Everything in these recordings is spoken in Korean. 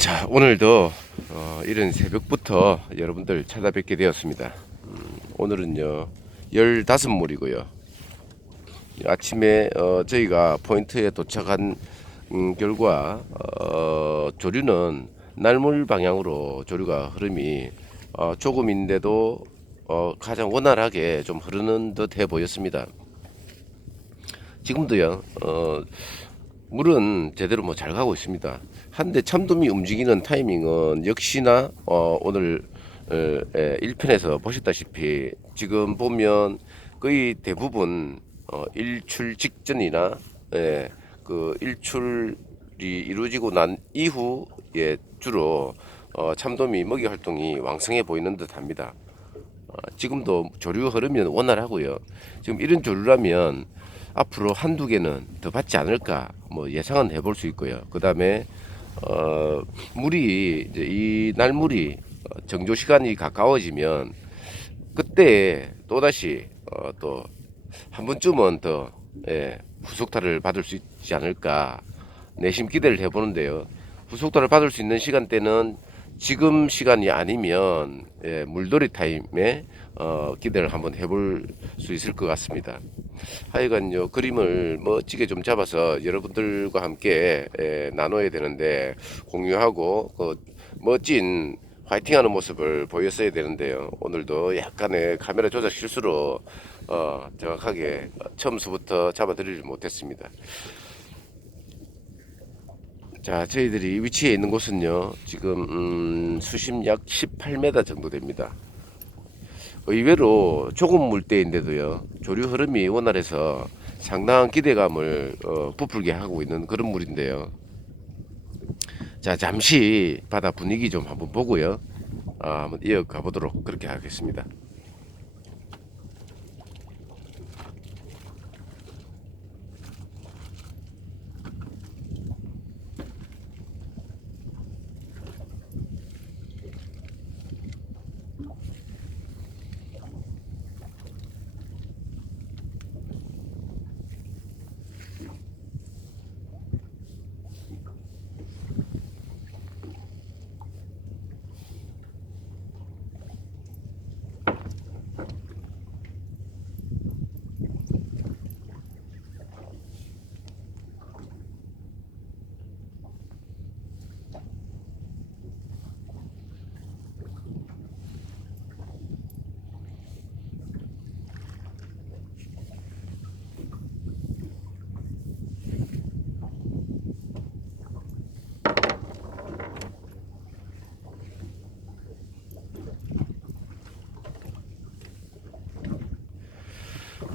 자 오늘도 어, 이른 새벽부터 여러분들 찾아뵙게 되었습니다. 음, 오늘은요 15물이고요. 아침에 어, 저희가 포인트에 도착한 음, 결과 어, 조류는 날물 방향으로 조류가 흐름이 어, 조금인데도 어, 가장 원활하게 좀 흐르는 듯해 보였습니다. 지금도요. 어, 물은 제대로 뭐 잘 가고 있습니다. 한데 참돔이 움직이는 타이밍은 역시나 어, 오늘 어, 에, 1편에서 보셨다시피 지금 보면 거의 대부분 어, 일출 직전이나 예, 그 일출이 이루어지고 난 이후에 주로 어, 참돔이 먹이 활동이 왕성해 보이는 듯합니다. 어, 지금도 조류 흐르면 원활하고요. 지금 이런 조류라면 앞으로 한두 개는 더 받지 않을까 뭐 예상은 해볼 수 있고요. 그 다음에 어, 물이 이제 이 날물이 어, 정조 시간이 가까워지면 그때 또 다시 어, 또 한 번쯤은 더 예, 후속타를 받을 수 있지 않을까 내심 기대를 해보는데요. 후속타를 받을 수 있는 시간대는 지금 시간이 아니면 예, 물놀이 타임에 어, 기대를 한번 해볼 수 있을 것 같습니다. 하여간요 그림을 멋지게 좀 잡아서 여러분들과 함께 예, 나눠야 되는데 공유하고 그 멋진 화이팅하는 모습을 보였어야 되는데요. 오늘도 약간의 카메라 조작 실수로 어, 정확하게 처음부터 잡아드리지 못했습니다. 자, 저희들이 위치해 있는 곳은요, 지금 음, 수심 약 18m 정도 됩니다. 의외로 조금 물대인데도요, 조류 흐름이 원활해서 상당한 기대감을 어, 부풀게 하고 있는 그런 물인데요. 자, 잠시 바다 분위기 좀 한번 보고요, 아, 한번 이어가 보도록 그렇게 하겠습니다.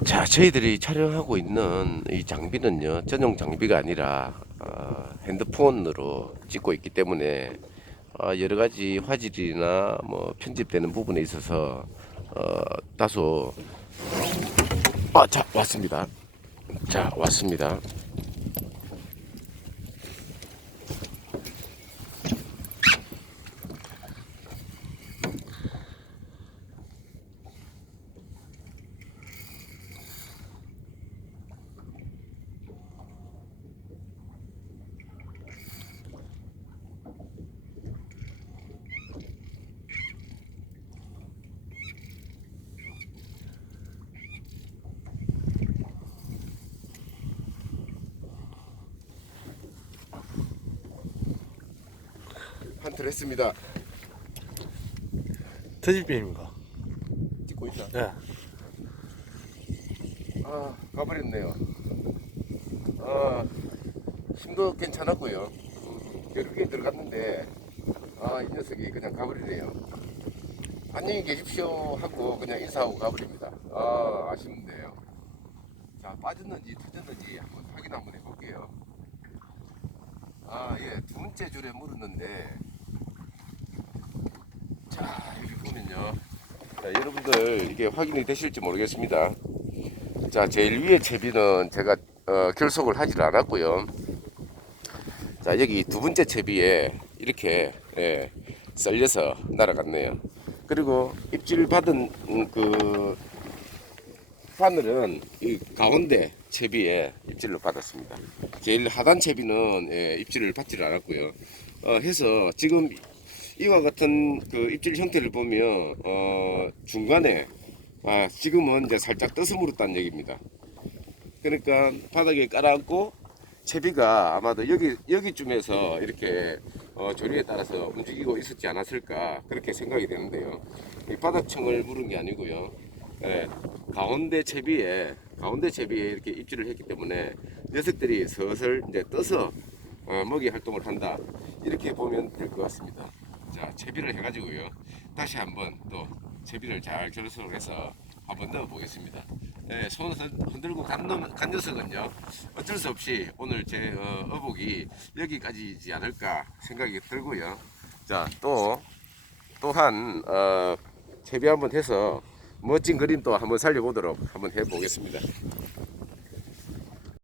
자, 저희들이 촬영하고 있는 이 장비는요, 전용 장비가 아니라 어, 핸드폰으로 찍고 있기 때문에 어, 여러 가지 화질이나 뭐 편집되는 부분에 있어서 어, 다소 아, 자, 왔습니다. 자, 왔습니다. 한틀 했습니다. 터질병입니까? 찍고 있다. 네. 아, 가버렸네요. 아, 힘도 괜찮았고요. 개 들어갔는데, 아, 이 녀석이 그냥 가버리네요. 안녕히 계십시오 하고 그냥 인사하고 가버립니다. 아, 아쉽네요. 자, 빠졌는지 터졌는지 한번 확인 한번 해볼게요. 아, 예, 두 번째 줄에 물었는데, 자, 여기 보면요. 자, 여러분들 이게 확인이 되실지 모르겠습니다. 자, 제일 위에 채비는 제가 어, 결속을 하질 않았고요. 자, 여기 두 번째 채비에 이렇게 예, 썰려서 날아갔네요. 그리고 입질 받은 음, 그 바늘은 이 가운데 채비에 입질을 받았습니다. 제일 하단 채비는 예, 입질을 받지를 않았고요. 어, 해서 지금 이와 같은 그 입질 형태를 보면 어, 중간에 아, 지금은 이제 살짝 떠서 물었다는 얘기입니다. 그러니까 바닥에 깔아앉고 채비가 아마도 여기 여기쯤에서 이렇게 어, 조류에 따라서 움직이고 있었지 않았을까 그렇게 생각이 되는데요. 이 바닥층을 물은 게 아니고요. 예, 가운데 채비에 가운데 채비에 이렇게 입질을 했기 때문에 녀석들이 슬슬 이제 떠서 어, 먹이 활동을 한다 이렇게 보면 될 것 같습니다. 자 채비를 해가지고요 다시 한번 또 채비를 잘 결속을 해서 한번 넣어 보겠습니다. 예, 손 흔- 흔들고 간, 놈- 간 녀석은요 어쩔 수 없이 오늘 제 어, 어복이 여기까지지 않을까 생각이 들고요. 자 또 또한 어, 채비 한번 해서 멋진 그림 또 한번 살려보도록 한번 해보겠습니다.